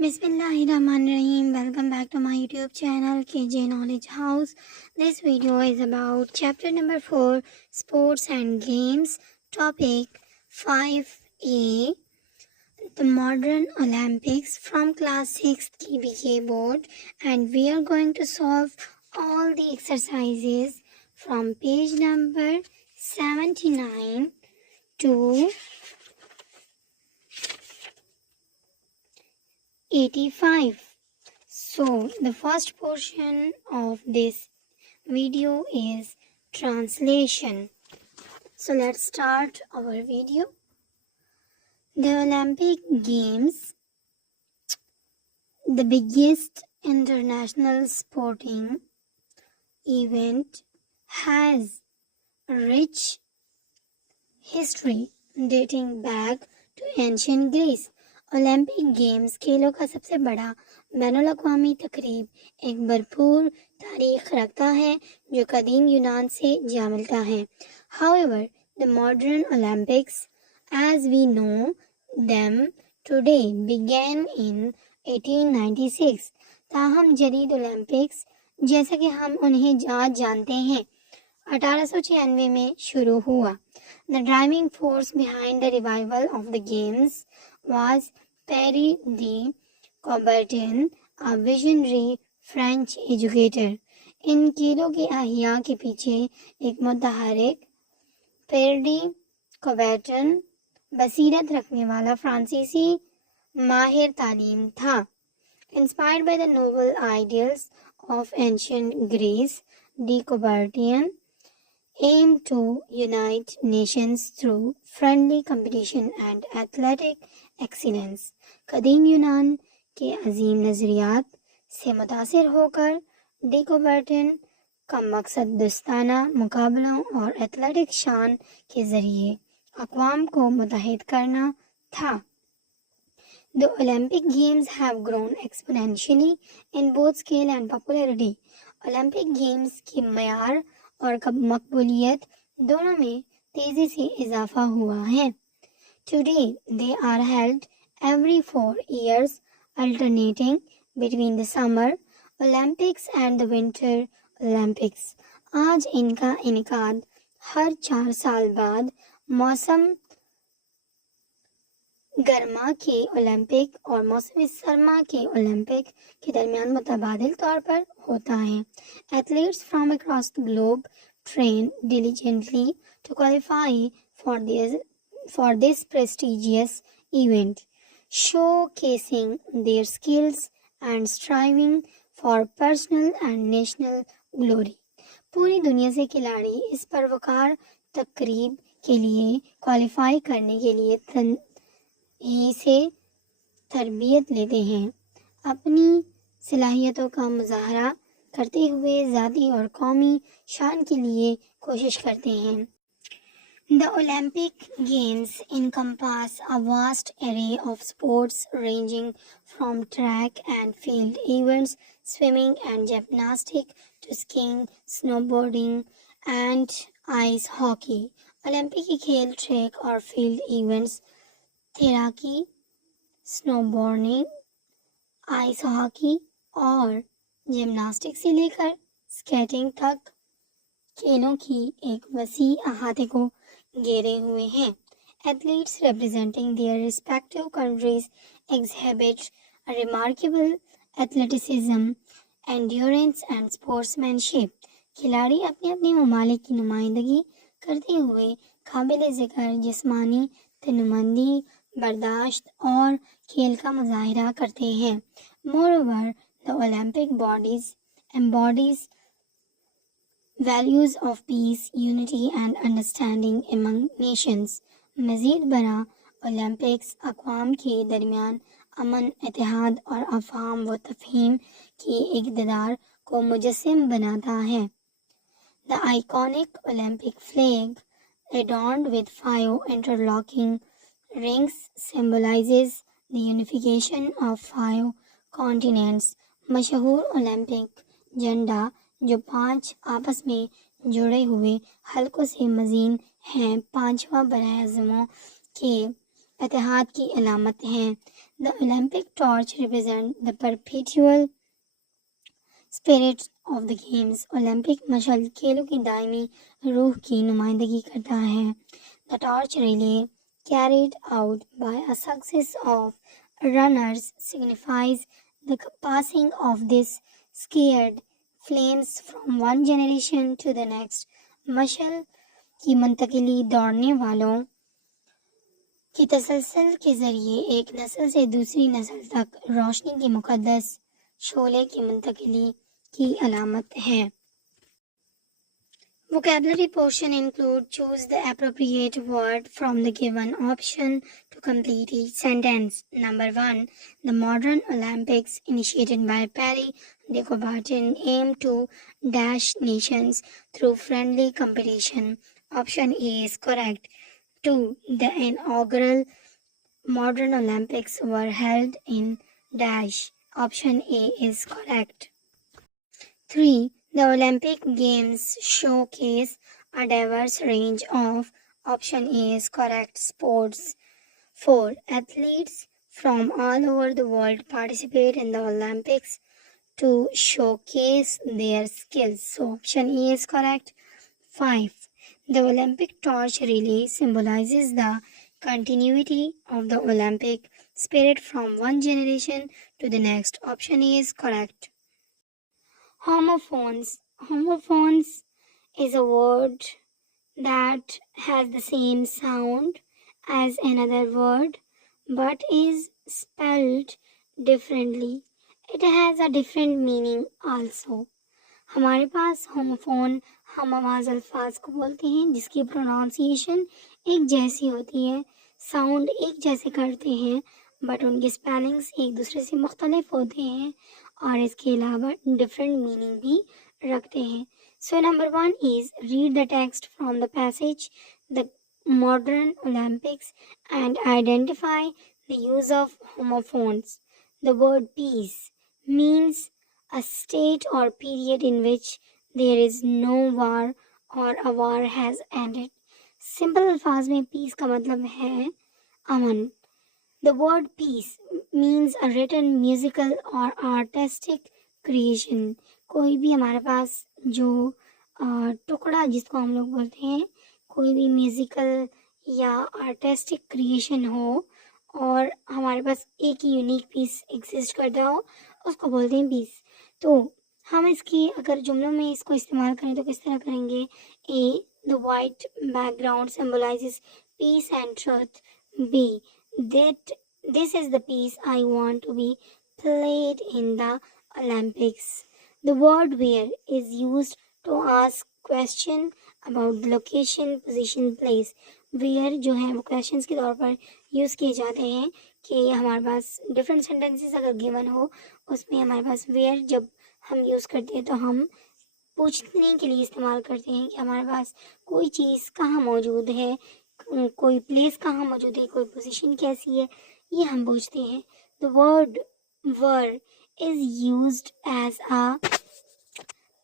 Bismillahirrahmanirrahim. Welcome back to my YouTube channel KJ Knowledge House. This video is about chapter number 4 Sports and Games. Topic 5A The Modern Olympics from class 6th KBK board, and we are going to solve all the exercises from page number 79 to 85. So, the first portion of this video is translation. So, let's start our video. The Olympic Games, the biggest international sporting event, has a rich history dating back to ancient Greece. Olympic games खेलों का सबसे बड़ा बैनुल-अक़वामी तकरीब एक भरपूर तारीख रखता है जो कदीम यूनान से जा मिलता है. However, the modern Olympics, as we know them today, began in 1896. ताहम जदीद ओलंपिक्स जैसा कि हम उन्हें आज जानते हैं 1896 में शुरू हुआ. The driving force behind the revival of the games was Pierre de Coubertin, a visionary French educator. इन खेलों के अहिया के पीछे एक मुतहरिक पियर डी कॉबर्टन बसीरत रखने वाला फ्रांसीसी माहिर तालीम था. Inspired by the noble ideals of ancient Greece, de Coubertin aimed to unite nations through friendly competition and athletic excellence. कदीम यूनान के अजीम नज़रियात से मुतासिर होकर डी कॉबर्टन का मकसद दोस्ताना मुकाबलों और एथलेटिक शान के ज़रिए अक़वाम को मुत्तहिद करना था. The Olympic Games have grown exponentially in both scale and popularity. Olympic Games की मयार और मकबूलियत दोनों में तेजी से इजाफा हुआ है. Today, they are held every 4 years, alternating between the Summer Olympics and the Winter Olympics. आज इनका इनेकाद हर 4 साल बाद मौसम गर्मा के ओलंपिक और मौसम सरमा के ओलंपिक के दरमियान मुतबादिल तौर पर होता है. Athletes from across the globe train diligently to qualify for this prestigious event, showcasing their skills and striving for personal and national glory. पूरी दुनिया से खिलाड़ी इस पर्वकार तकरीब के लिए क्वालिफाई करने के लिए ही से तरबियत लेते हैं. अपनी सलाहियतों का मुजाहरा करते हुए ज़ाती और कौमी शान के लिए कोशिश करते हैं. The Olympic Games encompass a vast array of sports ranging from track and field events, swimming and gymnastics to skiing, snowboarding and ice hockey. Olympic के खेल ट्रैक और फील्ड इवेंट्स तैराकी, स्नोबोर्डिंग, आइस हॉकी और gymnastic से लेकर skating तक खेलों की एक वसी अहाते को घेरे हुए हैं. Athletes representing their respective countries exhibit a remarkable athleticism, endurance and sportsmanship. खिलाड़ी अपनी अपनी ममालिक की नुमाइंदगी करते हुए काबिल ज़िक्र जिस्मानी तनुमंदी, बर्दाश्त और खेल का मुजाहिरा करते हैं. Moreover, the Olympic bodies embodies values of peace, unity and understanding among nations. मज़ीद बरा ओलंपिक्स अक़वाम के दरमियान अमन, इत्तेहाद और अफ़हाम व तफ़हीम की इक़्तिदार को मुजस्सिम बनाता है. The iconic Olympic flag, adorned with 5 interlocking rings, symbolizes the unification of 5 continents. मशहूर ओलंपिक झंडा जो 5 आपस में जुड़े हुए हलकों से मज़ीन हैं, 5वां बराए-ए-ज़मीं के इत्तेहाद की अलामत हैं। The Olympic torch represent the perpetual spirit of the games. Olympic मशाल खेलों की दायमी रूह की नुमाइंदगी करता है। The torch relay carried out by a success of runners signifies the passing of this scared flames from one generation to the next. मशाल की मुंतकिली दौड़ने वालों की तसलसल के जरिए एक नस्ल से दूसरी नस्ल तक रोशनी की मुकद्दस शोले की मुंतकिली की अलामत है। Vocabulary portion include choose the appropriate word from the given option to complete each sentence. Number 1. The modern Olympics initiated by Paris de Coubertin aim to dash nations through friendly competition. Option A is correct. 2. The inaugural modern Olympics were held in dash. Option A is correct. 3. The Olympic Games showcase a diverse range of option A is correct sports. 4. Athletes from all over the world participate in the Olympics to showcase their skills. So option A is correct. 5. The Olympic torch relay symbolizes the continuity of the Olympic spirit from one generation to the next. Option A is correct. Homophones. Homophones is a word that has the same sound as another word but is spelled differently. It has a different meaning also. हमारे पास homophone हम आवाज़ अल्फाज को बोलते हैं जिसकी pronunciation एक जैसी होती है, साउंड एक जैसे करते हैं बट उनके स्पेलिंग्स एक दूसरे से मुख्तलिफ होते हैं और इसके अलावा डिफरेंट मीनिंग भी रखते हैं। So number 1 is read the text from the passage the modern Olympics and identify the use of homophones. The word peace means a state or period in which there is no war or a war has ended. Simple अल्फाज में piece का मतलब है अमन। The word peace means a written musical or artistic creation. कोई भी हमारे पास जो टुकड़ा जिसको हम लोग बोलते हैं, कोई भी म्यूजिकल या आर्टिस्टिक क्रिएशन हो और हमारे पास एक ही यूनिक पीस एग्जिस्ट करता हो उसको बोलते हैं पीस। तो हम इसकी अगर जुमलों में इसको इस्तेमाल करें तो किस तरह करेंगे? A, the white background symbolises peace and truth. B, that this is the piece I want to be played in the Olympics. The word where is used to ask question about location, position, place. Where जो है वो questions के तौर पर use किए जाते हैं कि हमारे पास डिफरेंट सेंटेंसेस अगर गिवन हो उसमें हमारे पास वेयर जब हम यूज़ करते हैं तो हम पूछने के लिए इस्तेमाल करते हैं कि हमारे पास कोई चीज़ कहाँ मौजूद है, कोई प्लेस कहाँ मौजूद है, कोई पोजीशन कैसी है, ये हम पूछते हैं। The word were is used as a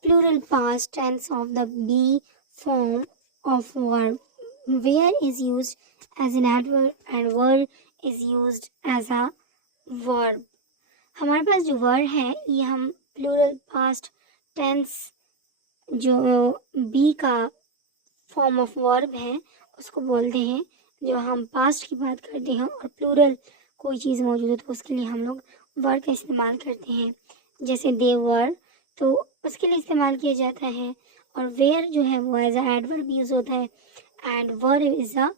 plural past tense of the be form of verb. Where is used as an adverb and were is used as a verb. हमारे पास जो वर्ड है ये हम प्लूरल पास्ट टेंस जो B का form of verb है उसको बोलते हैं। जो हम पास्ट की बात करते हैं और प्लूरल कोई चीज़ मौजूद है तो उसके लिए हम लोग वर्ड का इस्तेमाल करते हैं। जैसे दे वर तो उसके लिए इस्तेमाल किया जाता है और वेयर जो है वो एज अ एडवर्ब यूज होता है and were is a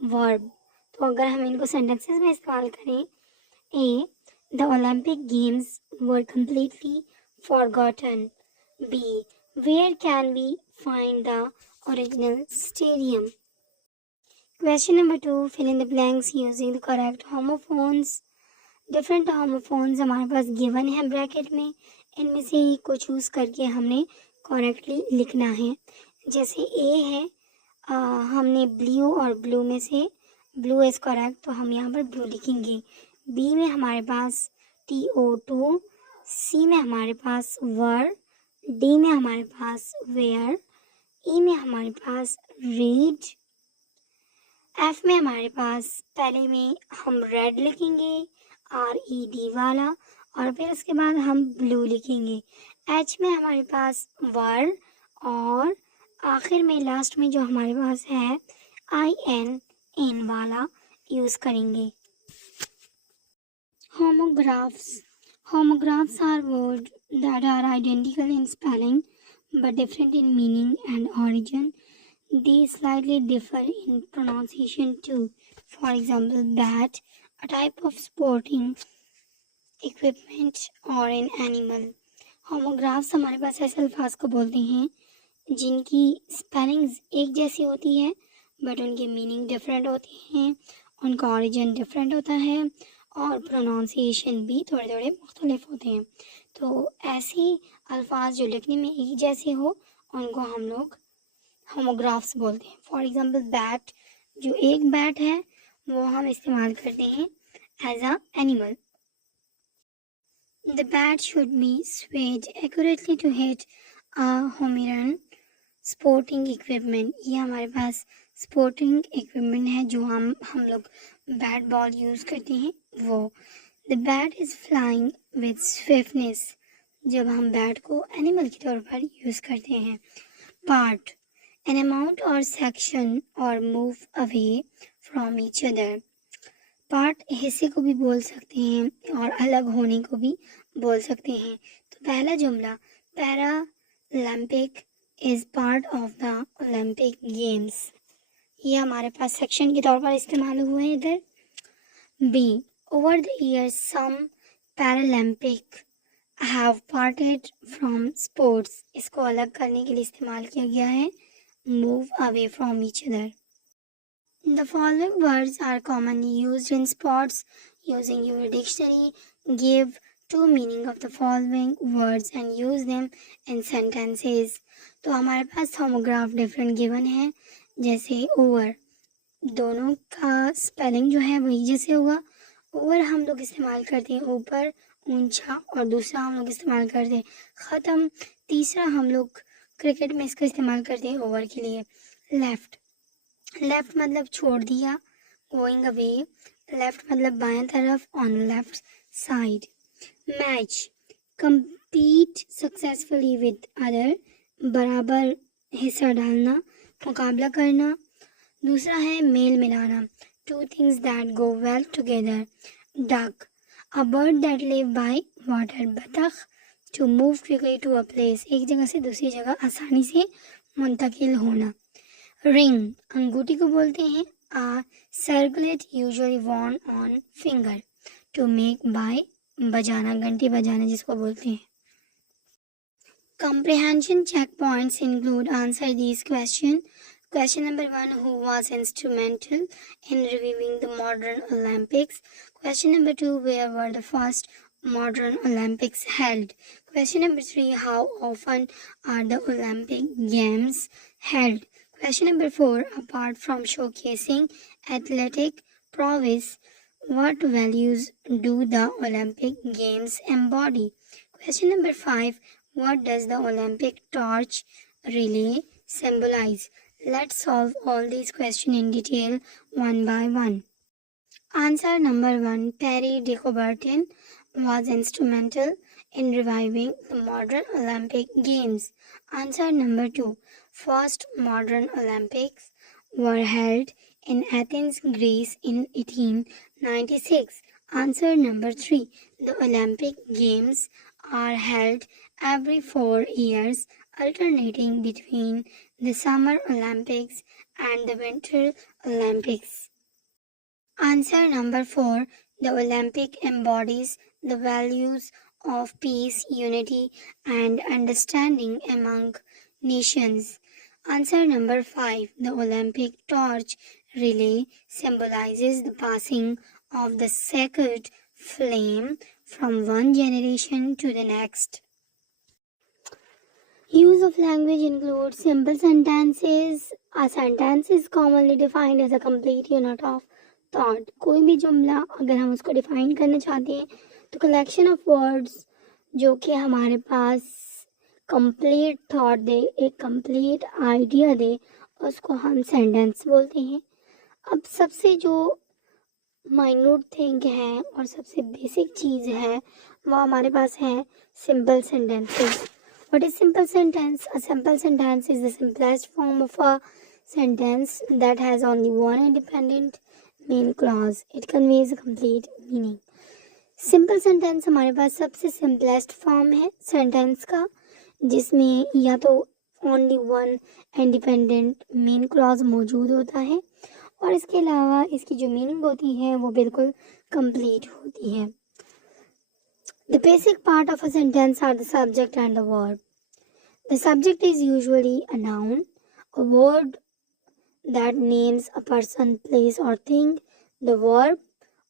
verb. तो अगर हम इनको सेंटेंसेस में इस्तेमाल करें, A, the Olympic games were completely forgotten. B, where can we find the original stadium? Question number 2, fill in the blanks using the correct homophones. Different homophones हमारे पास given है ब्रैकेट में, इनमें से एक को चूज़ करके हमने करेक्टली लिखना है। जैसे ए है हमने ब्लू और ब्लू में से ब्लू इज़ करेक्ट तो हम यहाँ पर ब्लू लिखेंगे। बी में हमारे पास TO2, सी में हमारे पास वर, डी में हमारे पास वेयर, ई में हमारे पास रीड, एफ में हमारे पास पहले में हम रेड लिखेंगे, RED वाला, और फिर उसके बाद हम ब्लू लिखेंगे। एच में हमारे पास वर, और आखिर में लास्ट में जो हमारे पास है IN वाला यूज़ करेंगे। Homographs. Homographs are words that are identical in spelling but different in meaning and origin. They slightly differ in pronunciation too. For example, bat, a type of sporting equipment, or an animal. Homographs हमारे पास ऐसे अल्फाज को बोलते हैं जिनकी spellings एक जैसी होती है बट उनके मीनिंग डिफरेंट होते हैं, उनका ऑरिजिन डिफरेंट होता है और प्रोनाउंसिएशन भी थोड़े थोड़े मुख्तलिफ होते हैं। तो ऐसे अल्फाज जो लिखने में एक जैसे हो उनको हम लोग होमोग्राफ्स बोलते हैं। फॉर एग्जांपल बैट, जो एक बैट है वो हम इस्तेमाल करते हैं as a animal. The bat should be swayed accurately to hit a home run. Sporting equipment, ये हमारे पास स्पोर्टिंग इक्विपमेंट है जो हम लोग बैट बॉल यूज़ करते हैं वो। The bat is flying with swiftness, जब हम बैट को एनिमल के तौर पर यूज़ करते हैं। पार्ट, एन अमाउंट और सेक्शन और move away from each other. Part हिस्से को भी बोल सकते हैं और अलग होने को भी बोल सकते हैं। तो पहला जुमला, Paralympic is part of the Olympic games, ये हमारे पास सेक्शन के तौर पर इस्तेमाल हुए हैं इधर। B, over the years some Paralympic have parted from sports, इसको अलग करने के लिए इस्तेमाल किया गया है move away from each other. The following words are commonly used in sports. Using your dictionary, give two meaning of the following words and use them in sentences. तो हमारे पास होमोग्राफ डिफरेंट गिवन है, जैसे over, दोनों का spelling जो है वही जैसे होगा। ओवर हम लोग इस्तेमाल करते हैं ऊपर, ऊंचा, और दूसरा हम लोग इस्तेमाल करते हैं ख़त्म। तीसरा हम लोग क्रिकेट में इसका इस्तेमाल करते हैं ओवर के लिए। लेफ़्ट, लेफ़्ट मतलब छोड़ दिया, गोइंग अवे। लेफ़्ट मतलब बाएं तरफ, on left side. Match, compete successfully with other, बराबर हिस्सा डालना, मुकाबला करना। दूसरा है मेल मिलाना, two things that go well together. Duck, a bird that live by water. बतख, to move quickly to a place, एक जगह से दूसरी जगह आसानी से मुंतकिल होना। रिंग, अंगूठी को बोलते हैं a circular usually worn on finger. To make by, बजाना, घंटी बजाना जिसको बोलते हैं। Comprehension checkpoints include answer these questions. Question number 1, who was instrumental in reviving the modern Olympics? Question number 2, where were the first modern Olympics held? Question number 3, how often are the Olympic Games held? Question number 4, apart from showcasing athletic prowess, what values do the Olympic Games embody? Question number 5, what does the Olympic torch relay symbolize? Let's solve all these questions in detail one by one. Answer number 1, Pierre de Coubertin was instrumental in reviving the modern Olympic Games. Answer number 2, first modern Olympics were held in Athens, Greece in 1896. Answer number 3, the Olympic Games are held every 4 years, alternating between the Summer Olympics and the Winter Olympics. Answer number 4, the Olympic embodies the values of peace, unity, and understanding among nations. Answer number 5, the Olympic torch relay symbolizes the passing of the sacred flame from one generation to the next. Use of language includes simple sentences. A sentence is commonly defined as a complete unit of thought. कोई भी जुमला अगर हम उसको define करना चाहते हैं तो कलेक्शन ऑफ वर्ड्स जो कि हमारे पास कंप्लीट थॉट दे, एक कंप्लीट आइडिया दे, उसको हम सेंटेंस बोलते हैं। अब सबसे जो माइन्यूट थिंग है और सबसे बेसिक चीज़ है वो हमारे पास है simple sentences. What is simple sentence? A simple sentence is the simplest form of a sentence that has only one independent main clause. It conveys a complete meaning. Simple sentence हमारे पास सबसे simplest form है sentence का, जिसमें या तो only one independent main clause मौजूद होता है और इसके अलावा इसकी जो मीनिंग होती है वो बिल्कुल कंप्लीट होती है। The basic part of a sentence are the subject and the verb. The subject is usually a noun, a word that names a person, place or thing. The verb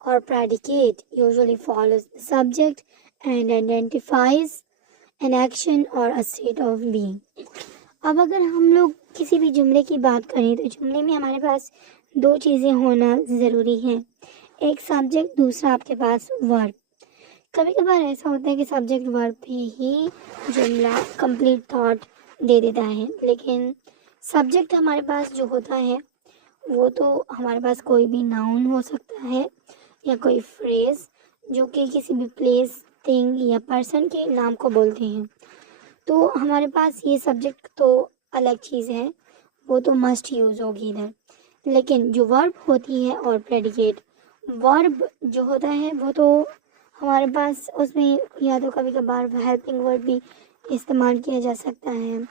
or predicate usually follows the subject and identifies an action or a state of being. अब अगर हम लोग किसी भी जुमले की बात करें तो जुमले में हमारे पास दो चीज़ें होना ज़रूरी है, एक सब्जेक्ट, दूसरा आपके पास वर्ब। कभी कभार ऐसा होता है कि सब्जेक्ट वर्ब पे ही जुमला कंप्लीट थॉट दे देता है, लेकिन सब्जेक्ट हमारे पास जो होता है वो तो हमारे पास कोई भी नाउन हो सकता है या कोई फ्रेज जो कि किसी भी प्लेस, थिंग या पर्सन के नाम को बोलते हैं। तो हमारे पास ये सब्जेक्ट तो अलग चीज़ है, वो तो मस्ट यूज़ होगी इधर। लेकिन जो वर्ब होती है और प्रेडिकेट, वर्ब जो होता है वो तो हमारे पास उसमें या तो कभी कभार हेल्पिंग वर्ब भी इस्तेमाल किया जा सकता है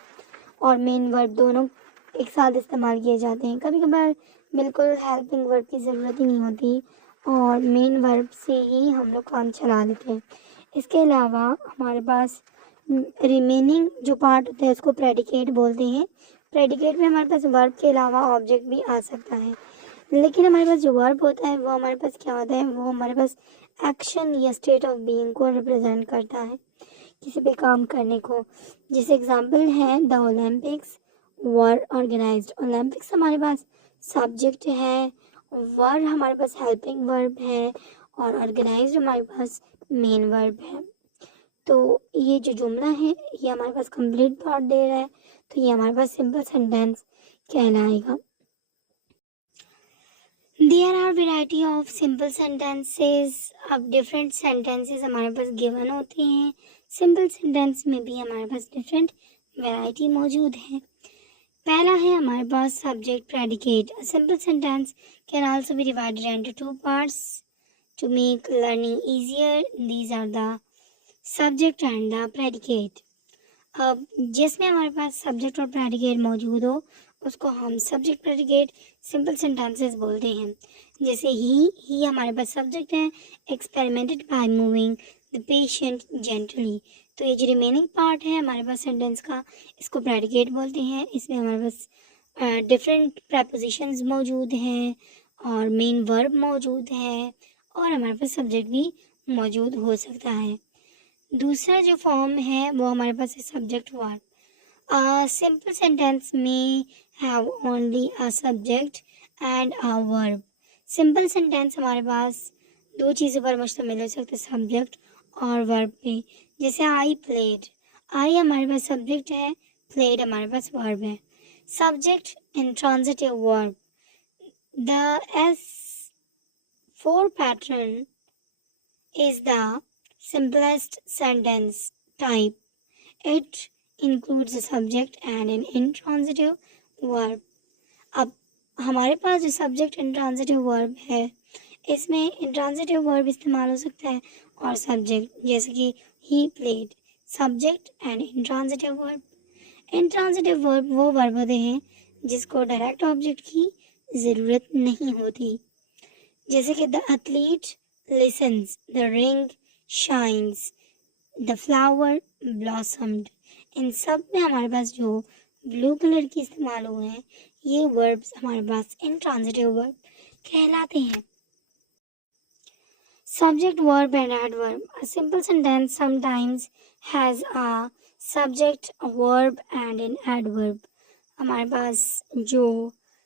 और मेन वर्ब दोनों एक साथ इस्तेमाल किए जाते हैं। कभी कभार बिल्कुल हेल्पिंग वर्ब की ज़रूरत ही नहीं होती और मेन वर्ब से ही हम लोग काम चला लेते हैं। इसके अलावा हमारे पास रिमेनिंग जो पार्ट होता है उसको प्रेडिकेट बोलते हैं। प्रेडिकेट में हमारे पास वर्ब के अलावा ऑब्जेक्ट भी आ सकता है, लेकिन हमारे पास जो वर्ब होता है वो हमारे पास क्या होता है, वो हमारे पास एक्शन या स्टेट ऑफ बीइंग को रिप्रेजेंट करता है, किसी पे काम करने को। जैसे एग्जांपल है the Olympics were organised. Olympics हमारे पास सब्जेक्ट है, वर हमारे पास हेल्पिंग वर्ब है और ऑर्गेनाइज्ड हमारे पास मेन वर्ब है। तो ये जो जुमला है ये हमारे पास कंप्लीट थॉट दे रहा है, तो ये हमारे पास सिंपल सेंटेंस कहलाएगा। There are variety of simple sentences. अब डिफरेंट सेंटेंसेस हमारे पास गिवन होते हैं, सिंपल सेंटेंस में भी हमारे पास डिफरेंट वेराइटी मौजूद है। पहला है हमारे पास subject predicate. A simple sentence can also be divided into two parts to make learning easier. These are the subject and the predicate. अब जिसमें हमारे पास सब्जेक्ट और प्रेडिकेट मौजूद हो उसको हम सब्जेक्ट प्रेडिकेट सिंपल सेंटेंसेस बोलते हैं। जैसे ही हमारे पास सब्जेक्ट है, experimented by moving the patient gently. तो ये जो रिमेनिंग पार्ट है हमारे पास सेंटेंस का, इसको प्रेडिकेट बोलते हैं। इसमें हमारे पास डिफरेंट प्रपोजिशंस मौजूद हैं और मेन वर्ब मौजूद है और हमारे पास सब्जेक्ट भी मौजूद हो सकता है। दूसरा जो फॉर्म है वो हमारे पास है सब्जेक्ट वर्ब। सिंपल सेंटेंस में have only a subject and a verb. Simple sentence हमारे पास दो चीज़ों पर मुश्तमिल हो सकते हैं, सब्जेक्ट और वर्ब पे। जैसे आई प्लेड, आई हमारे पास सब्जेक्ट है, प्लेड हमारे पास वर्ब है। Subject intransitive verb. The S4 pattern is the simplest sentence type. It includes a subject and an intransitive verb. अब हमारे पास जो सब्जेक्ट इंट्रांजिटिव वर्ब है इसमें इंट्रांजिटिव वर्ब इस्तेमाल हो सकता है और सब्जेक्ट, जैसे कि he played, subject and intransitive verb. Intransitive verb वो वर्ब होते हैं जिसको डायरेक्ट ऑब्जेक्ट की ज़रूरत नहीं होती, जैसे कि the athlete listens, the ring shines, the flower blossomed. इन सब में हमारे पास जो ब्लू कलर की इस्तेमाल हुए हैं ये वर्ब्स हमारे पास इंट्रांजिटिव वर्ब कहलाते हैं। Subject, verb and adverb. A simple sentence sometimes has a subject, a verb and an adverb. हमारे पास जो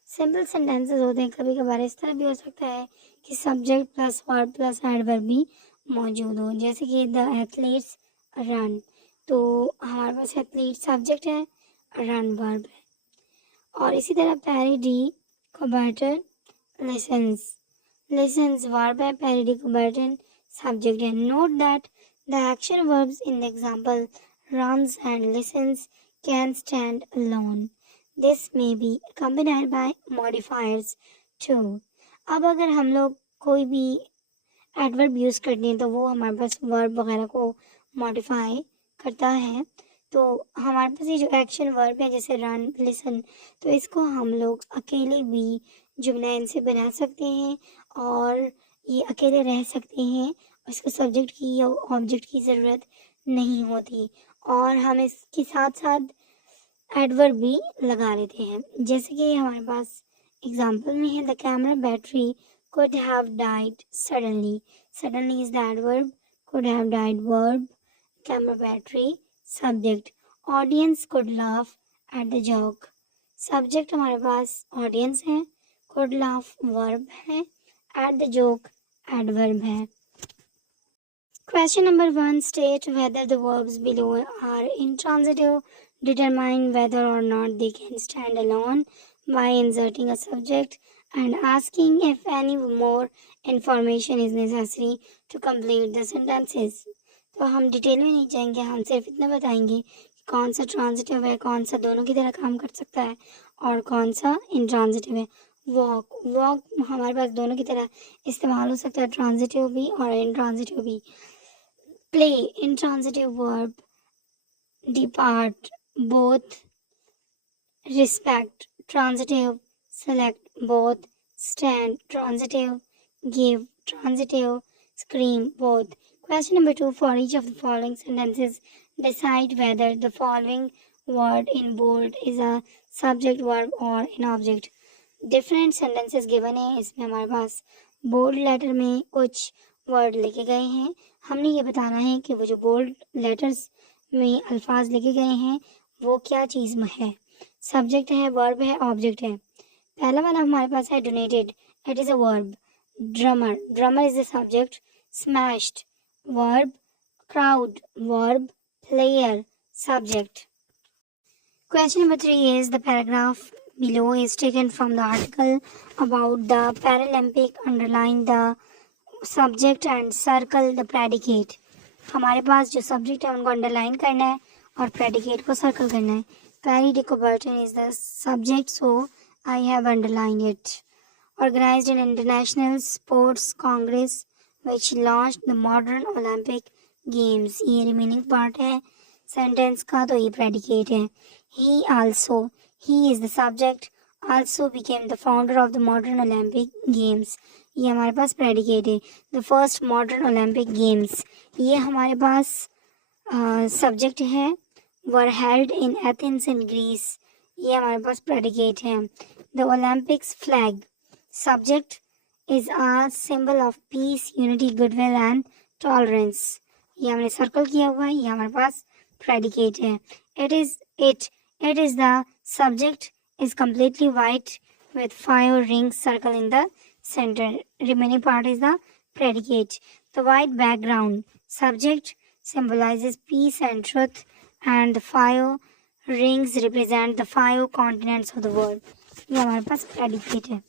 सिंपल सेंटेंसेस होते हैं कभी कभार इस तरह भी हो सकता है कि subject plus verb plus adverb भी मौजूद हो, जैसे कि द एथलीट्स रन। तो हमारे पास एथलीट सब्जेक्ट है, रन वर्ब है। और इसी तरह पैरिडी, कबर्टर, listens. Listens verb है, पहली डिकोबर्टन subject है. Note that the action verbs in the example runs and listens can stand alone. This may be accompanied by modifiers too. अब अगर हम लोग कोई भी एडवर्ब यूज़ करते हैं तो वो हमारे पास वर्ब वगैरह को मॉडिफाई करता है. तो हमारे पास ये जो एक्शन वर्ब है जैसे रन, लिसन, तो इसको हम लोग अकेले भी जुमला इनसे बना सकते हैं और ये अकेले रह सकते हैं. इसको सब्जेक्ट की या ऑब्जेक्ट की ज़रूरत नहीं होती और हम इसके साथ साथ एडवर्ब भी लगा लेते हैं. जैसे कि हमारे पास एग्जाम्पल में है, the camera battery could have died suddenly. Suddenly is the adverb. Could have died verb. Camera battery subject. Audience could laugh at the joke. Subject हमारे पास audience है. Could laugh verb है. At the joke adverb है. Question number 1. State whether the verbs below are intransitive. Determine whether or not they can stand alone by inserting a subject and asking if any more information is necessary to complete the sentences. तो हम detail में नहीं जाएंगे, हम सिर्फ इतना बताएंगे कि कौन सा ट्रांजिटिव है, कौन सा दोनों की तरह काम कर सकता है और कौन सा इंट्रांजिटिव है. वॉक हमारे पास दोनों की तरह इस्तेमाल हो सकता है, ट्रांजिटिव भी और इंट्रांजिटिव भी. Play intransitive verb, depart both, respect transitive, select both, stand transitive, give transitive, scream both. Question number 2. For each of the following sentences, decide whether the following word in bold is a subject, verb or an object. Different sentences given है. इसमें हमारे पास bold letter में कुछ word लिखे गए हैं. हमने ये बताना है कि वो जो bold letters में अल्फाज लिखे गए हैं वो क्या चीज़ में है. Subject है, verb है, object है. पहला वाला हमारे पास है donated, it is a verb. Drummer is the subject. Smashed verb. Crowd verb. Player subject. Question number 3 is the paragraph below is taken from the article about the Paralympic. Underline the subject and circle the predicate. हमारे पास जो subject है उनको underline करना है और predicate को circle करना है. Perry de Coubertin is the subject, so I have underlined it. Organized an international sports congress which launched the modern Olympic games. ये remaining part है sentence का, तो ये predicate है. He is the subject, also became the founder of the modern Olympic games. ये हमारे पास predicate है. The first modern Olympic games, ये हमारे पास subject है. Were held in Athens in Greece. ये हमारे पास predicate है. The Olympics flag, subject, is a symbol of peace, unity, goodwill and tolerance. ये हमने circle किया हुआ है, ये हमारे पास predicate है. It is the subject, is completely white with 5 rings circle in the center. Remaining part is the predicate. The white background, subject, symbolizes peace and truth and the 5 rings represent the 5 continents of the world. ये हमारे पास predicate है.